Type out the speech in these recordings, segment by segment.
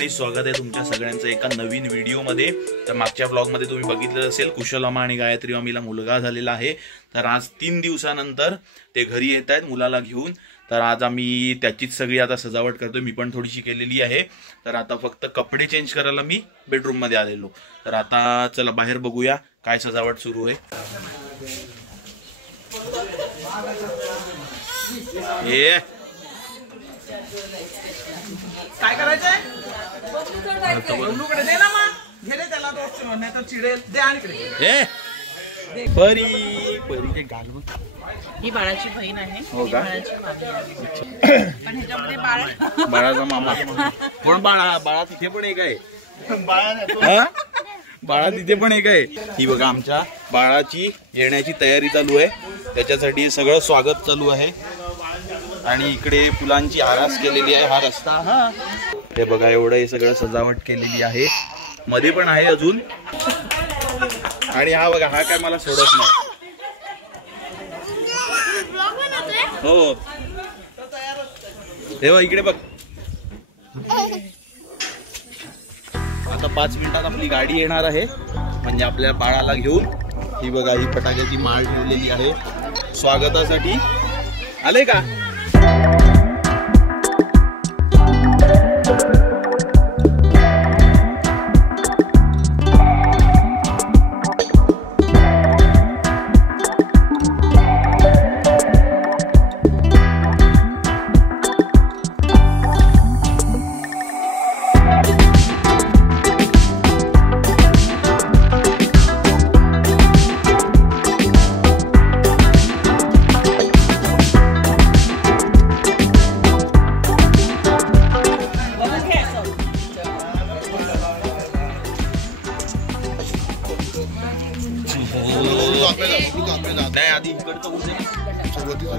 आणि स्वागत आहे तुमच्या सगळ्यांचं एका नवीन व्हिडिओमध्ये। तर मागच्या ब्लॉगमध्ये तुम्ही बघितलं असेल कुशलमा आणि गायत्री मामीला मुलगा झालेला आहे। तर आज 3 दिवसानंतर ते घरी येत आहेत मुलाला घेऊन। तर आज आम्ही त्याचीच सगळी आता सजावट करतोय, मी पण थोडीशी केलेली आहे। तर आता फक्त कपडे चेंज करायला मी बेडरूम मध्ये आलेलो। तर आता चला बाहेर बघूया काय सजावट सुरू आहे। ये काय करायचंय? बबलूकडे दे ना मग, घे त्याला दोस्त नाही तर चिडेल। दे आणि इकडे परी परी घालू। ही बाळाची बहीण आहे। हो का? पण ह्याच्यामध्ये बाळाचा मामा कोण? बाळा तिथे पण एक आहे। बाळा तिथे पण एक आहे। ही बघा आमच्या बाळाची येण्याची तयारी चालू आहे, त्याच्यासाठी सगळं स्वागत चालू आहे। आणि इकडे फुलांची आरास केलेली आहे, हा रस्ता हे बघा एवढं हे सगळं सजावट केलेली आहे। मध्ये पण आहे अजून। आणि हा बघा हा काय मला सोडत नाही। हो तेव्हा इकडे बघ। आता 5 मिनिटात आपली गाडी येणार आहे, म्हणजे आपल्या बाळाला घेऊन। ही बघा ही फटाक्याची माळ ठेवलेली आहे स्वागतासाठी। आले का? नाही आधी इकडचं होते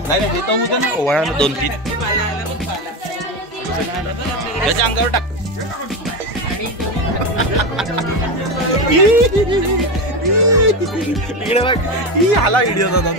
नाही देता होतं ना ओवाळाला 2-3 त्याच्या अंगावर टाक। इकडे बघ ही आला व्हिडिओ होता।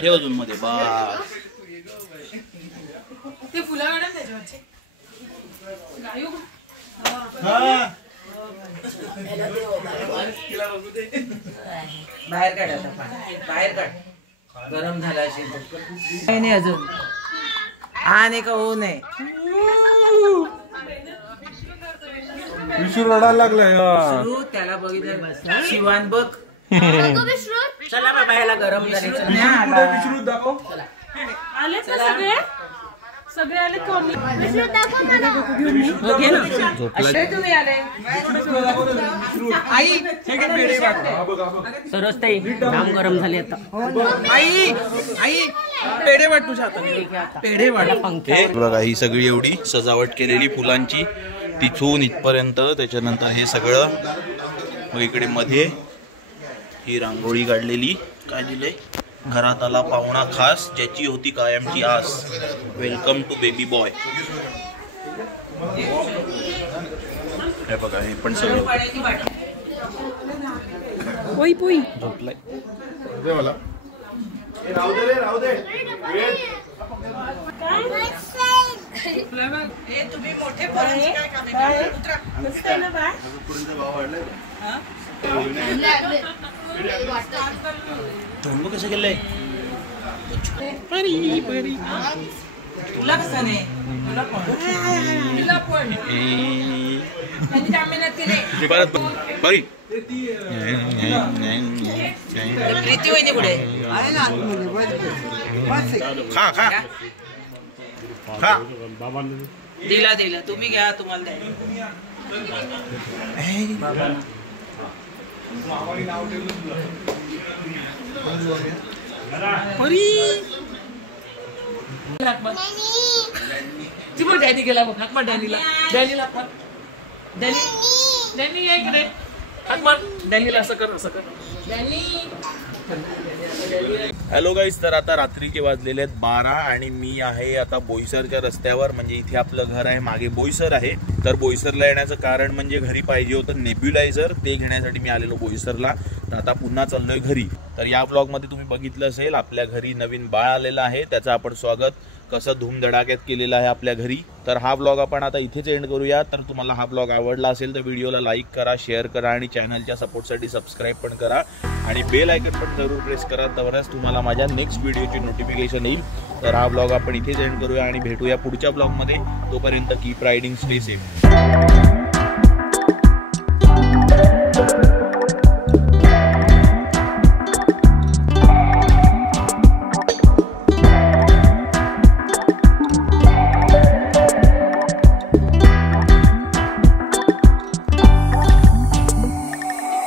ठेव अजून मध्ये बा ते फुला मॅडम त्याच्यावरचे बाहेर काढ आता पाणी, बाहेर काढ। गरम झाला असेल नाही अजून हा नाही का होऊ नये। विष्णू रडायला लागलाय त्याला बघितलं शिवान बघ। चला बाबा ह्याला गरम करायचं विष्णू दाखव। आले का सगळे? सगळे आले कोणी? तुम्ही आले आई सरस्ताई नाम गरम झाले आता। आई आई पेढे वाट तुझ्या हाताने, पेढे वाट। बघा ही सगळी एवढी सजावट केलेली फुलांची तिथून इथपर्यंत। त्याच्यानंतर हे सगळं मग इकडे मध्ये ही रांगोळी काढलेली। काय दिले? घरात आला पाहुणा खास, ज्याची होती कायमची आस, वेलकम टू बेबी बॉय। हे बघा हे पण सगळं पाण्याची बाटली. पोई पोई झोपलाय. हे तुम्ही मोठे पोरांची काय कामे करता? उतरा. तोंड कसं केलंय? तुला कसं नाही? तुला पण. तुला पण. त्यांची जामिनात केली. परत बरी प्रीती वहिनी कुठे? खा खा खा. दिला दिला तुम्ही घ्या तुम्हाला द्या. डॅनी गेला बघ हाक मार डॅनीला. डॅनीला डॅनी या इकडे हाक मार डॅनीला. असं कर असं कर डॅनी. हॅलो गाईज, तर आता रात्रीचे वाजलेले आहेत 12 आणि मी आहे आता बोईसरच्या रस्त्यावर. म्हणजे इथे आपलं घर आहे, मागे बोईसर आहे. तर बोईसरला येण्याचं कारण म्हणजे घरी पाहिजे होतं नेब्युलायझर, ते घेण्यासाठी मी आलेलो बोईसरला. तर आता पुन्हा चाललोय घरी. तर या ब्लॉगमध्ये तुम्ही बघितलं असेल आपल्या घरी नवीन बाळ आलेलं आहे, त्याचं आपण स्वागत कसं धूमधडाक्यात केलेलं आहे आपल्या घरी. तर हा ब्लॉग आपण आता इथेच एंड करूया. तर तुम्हाला हा ब्लॉग आवडला असेल तर व्हिडिओला लाईक करा, शेअर करा आणि चॅनलच्या सपोर्टसाठी सबस्क्राईब पण करा आणि बेल आयकन पण जरूर प्रेस करा, तरच तुम्हाला माझ्या नेक्स्ट व्हिडिओची नोटिफिकेशन येईल. तर हा ब्लॉग आपण इथेच एंड करूया आणि भेटूया पुढच्या ब्लॉगमध्ये. तोपर्यंत कीप रायडिंग, स्टे सेफ.